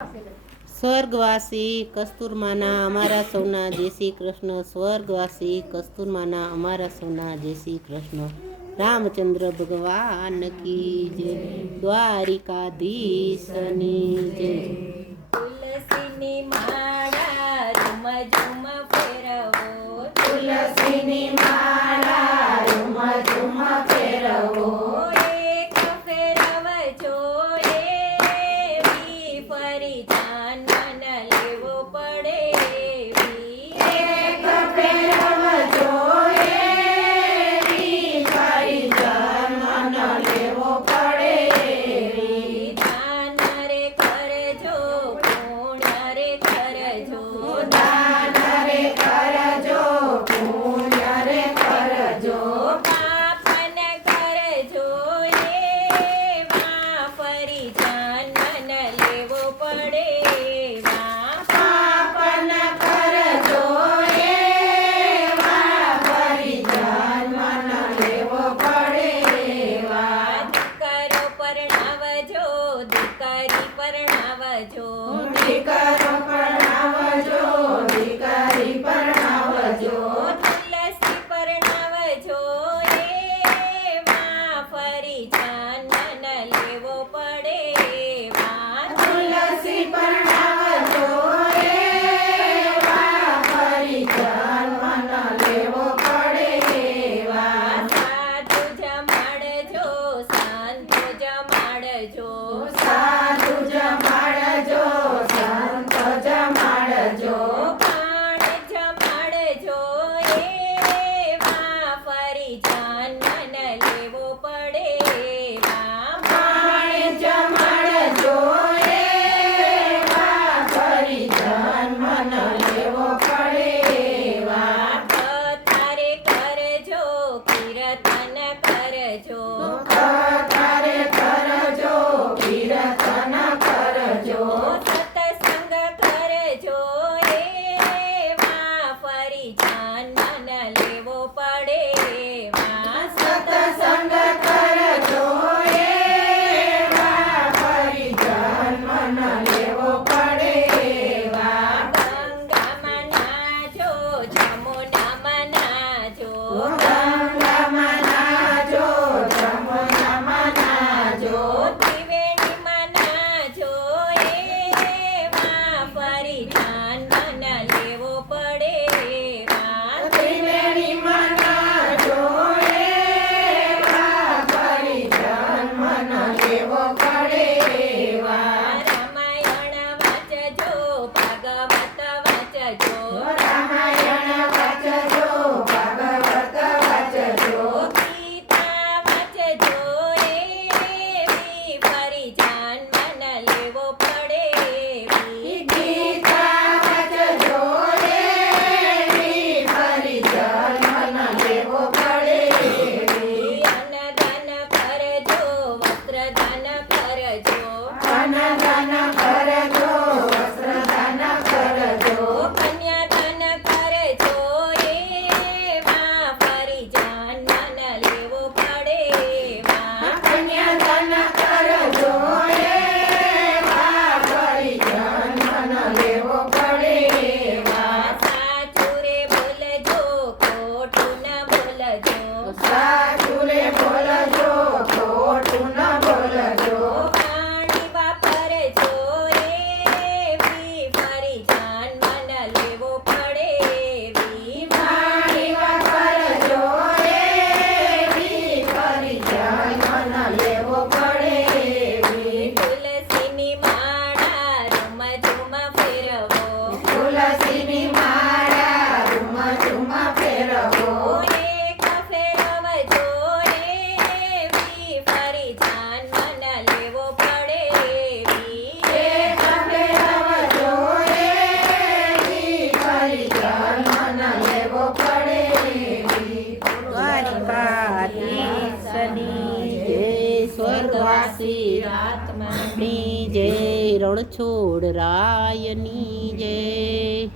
સ્વર્ગવાસી કસ્તુરમાના અમારા સૌના જય શ્રી કૃષ્ણ. સ્વર્ગવાસી કસ્તુરમાના અમારા સૌના જય શ્રી કૃષ્ણ. રામચંદ્ર ભગવાન કી જય. દ્વારિકાધીશની જય. તુલસીની માળા રૂમ ઝુમ ફેરવો, તુલસીની માળા રૂમ ઝુમ ફેરવો. એક ફેરવજો એવી ફરી જાન મન લેવો પડે એવી. એક ફેરવજો એવી ફરી જન્મ લેવો પડે એવી. દાન રે કરજો પુણ્ય રે કરજો, દાન રે કરજો પુણ્ય રે કરજો. પાપ ન કરજો એવા ફરી જાન મન લેવો પડે એવા. પાપ ન કરજો એવા ફરી જન્મ લેવો પડે એવા. દીકરો પરણાવજો, દીકરી પરણાવજો, દીકરો પરણાવજો, દીકરી પરણાવજો. તુલસી પરણાવજો એવા ફરી જાન મન લેવો પડે એવા. તુલસી પરણાવજો એવા ફરી જન્મ લેવો પડે એવા. સાધુ જમાડજો, સંતો જમાડજો, સાધુ જમાડજો, સંત જમાડજો. પાણ જમાડજો એવા ફરી જાન મન લેવો પડે એવા. પાણી જમાડજો એવા ફરી જન્મ લેવો પડે એવા. કથારે કરજો, કીર્તન કરજો, કથારે કરજો, કીર્તન કરજો. સત્સંગ કરજો એવા ફરી જાન મન લેવો પડે એવા. સત્સંગ કરજો એવા ફરી જન્મ લેવો પડે એવા. ગંગામાં નાજો, જમુનામાં નાજો, ગંગામાં નાજો, જમુનામાં નાજો. ત્રિવેણીમાં નાજો એવા ફરી જાન મન લેવો પડે એવા. ત્રિવેણીમાં નાજો એવા ફરી જન્મ લેવો પડે એવા. રામાયણ વાંચજો, ભાગવત વાંચજો, રામાયણ વાંચજો, ભાગવત વાંચજો. ગીતા વાંચજો એવી ફરી જાન મન લેવો પડે એવી. ગીતા વાંચજો એવી ફરી જન્મ લેવો પડે એવી. અન્નદાન કરજો, વસ્ત્રદાન કરજો, અન્નદાન કરજો, વસ્ત્રદાન કરજો. કન્યાદાન કરજો એવા ફરી જાન મન લેવો પડે એવા. કન્યાદાન કરજો એવા ફરી જન્મ લેવો પડે એવા. સાચું રે બોલજો, ખોટું ન બોલજો, સાચું રે બોલજો, ખોટું ન બોલજો. પાણી વાપરજો એવી ફરી જાન મન લેવો પડે એવી. પાણી વાપરજો એવી ફરી જન્મ લેવો પડે એવી. તુલસીની માળા રૂમ ઝુમ ફેરવો, તુલસીની માળા રૂમ ઝુમ ફેરવો. એક ફેરવજો એવી ફરી જાન મન લેવો પડે એવી. એક ફેરવજો એવી ફરી જન્મ લેવો પડે એવી. દ્વારિકાધીશની જય. સ્વર્ગવાસી આત્મા ની જય. રણછોડ રાયની જય.